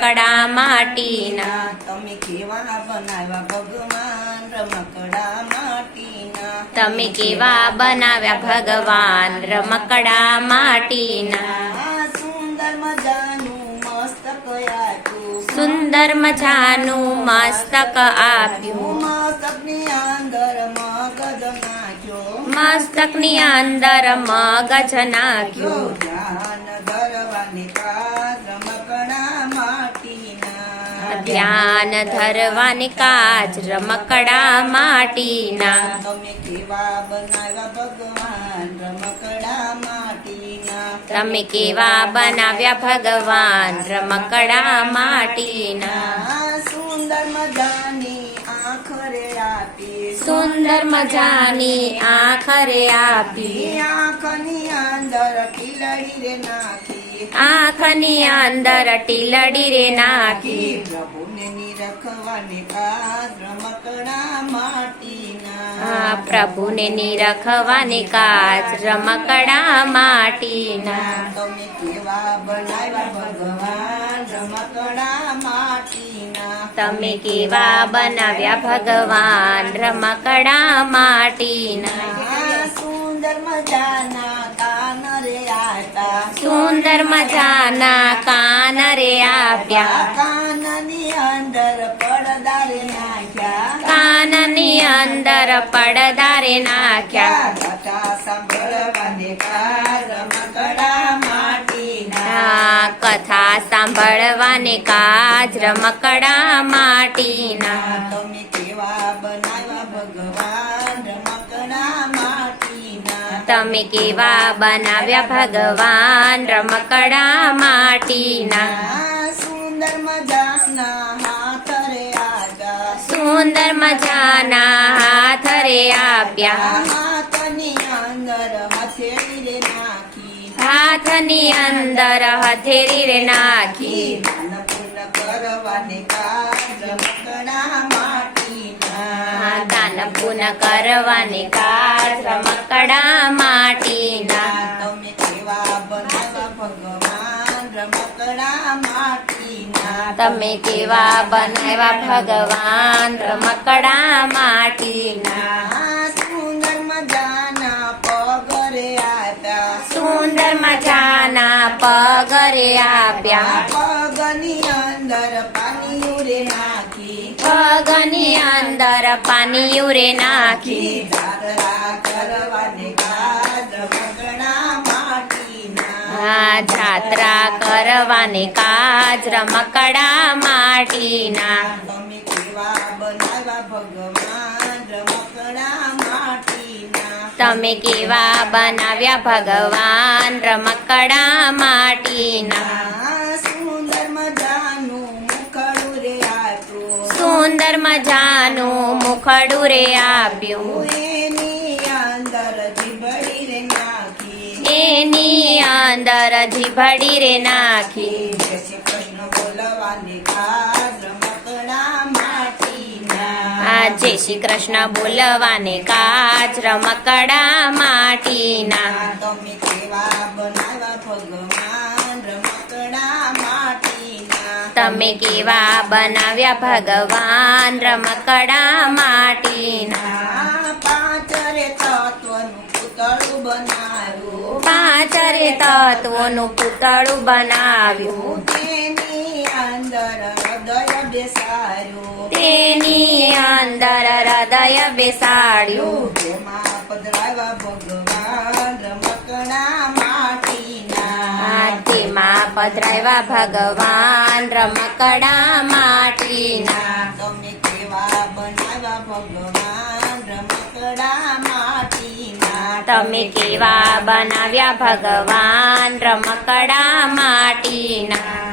રમકડા માટીના તમે કેવા બનાવ્યા ભગવાન રમકડા માટીના તમે કેવા બનાવ્યા ભગવાન રમકડા માટીના સુંદર મજાનું મસ્તક આપ્યું સુંદર મજાનું મસ્તક આપ્યું મસ્તકની અંદર મગજ નાખ્યો મસ્તકની અંદર મગજ નાખ્યું ધ્યાન ધરવાની કાજ રમકડા માટીના તમે કેવા બનાવ્યા ભગવાન રમકડા માટીના સુંદર મજાની આખરે આપી સુંદર મજાની આખરે આપી આંખની અંદર ટીલડી રે નાખી આંખની અંદર ટીલડી રે નાખી પ્રભુને નિરખવાની કાજ રમકડા માટીના પ્રભુને નિરખવાની કાજ રમકડા માટીના તમે કેવા બનાવ્યા ભગવાન રમકડા માટીના તમે કેવા બનાવ્યા ભગવાન રમકડા માટીના સુંદર મજાના કાન રે આટા સુંદર મજાના કાન રે આપ્યા કાનની અંદર પડદા રે નાખ્યા કાનની અંદર પડદા રે નાખ્યા કથા સાંભળવાની કાજ રમકડા માટીના કથા સાંભળવાને કાજ રમકડા માટીના તમે કેવા બનાવ્યા ભગવાન રમકડા માટીના તમે કેવા બનાવ્યા ભગવાન રમકડા માટીના સુંદર મજાના હાથ રે આજા સુંદર મજાના હાથ રે આપ્યા હાથની અંદર હથેળી રે નાખી હાથની અંદર હથેળી રે નાખી દાન પૂર્ણ કરવાની કાજ રમકડા માટીના દાન પુન કરવાની કાજ રમકડા માટીના તમે કેવા બનાવ્યા ભગવાન રમકડા માટીના તમે કેવા બનાવ્યા ભગવાન રમકડા માટીના સુંદર મજાના પગરે આપ્યા સુંદર મજાના પગ રે આપ્યા પગની અંદર પાણી રે નાખી પગની અંદર પાણી રે નાખી જાત્રા કરવાની કાજ રમકડા માટીના જાત્રા કરવાની કાજ રમકડા માટીના તમે કેવા બનાવ્યા ભગવાન રમકડા માટીના તમે કેવા બનાવ્યા ભગવાન રમકડા માટીના સુંદર મજાનું મુખડું રે આપ્યું સુંદર મજાનું મુખડું રે આપ્યું એની અંદર જીભડી રે નાખી એની અંદર જીભડી રે નાખી જય શ્રી કૃષ્ણ બોલવાની કાજ રમકડા માટીના જય શ્રી કૃષ્ણ બોલવાને કાજ રમકડા માટીના તમે કેવા બનાવ્યા ભગવાન રમકડા માટીના તમે કેવા બનાવ્યા ભગવાન રમકડા માટીના પાંચ રે તત્વનું પૂતળું બનાવ્યું પાંચ રે તત્વોનું પૂતળું બનાવ્યું તેની અંદર હૃદય બેસાડ્યું તેની અંદર હૃદય બેસાડ્યું તેમાં પધરાવ્યા ભગવાન રમકડા માટીના તેમાં પધરાવ્યા ભગવાન રમકડા માટીના તમે કેવા બનાવ્યા ભગવાન રમકડા માટીના તમે કેવા બનાવ્યા ભગવાન રમકડા માટીના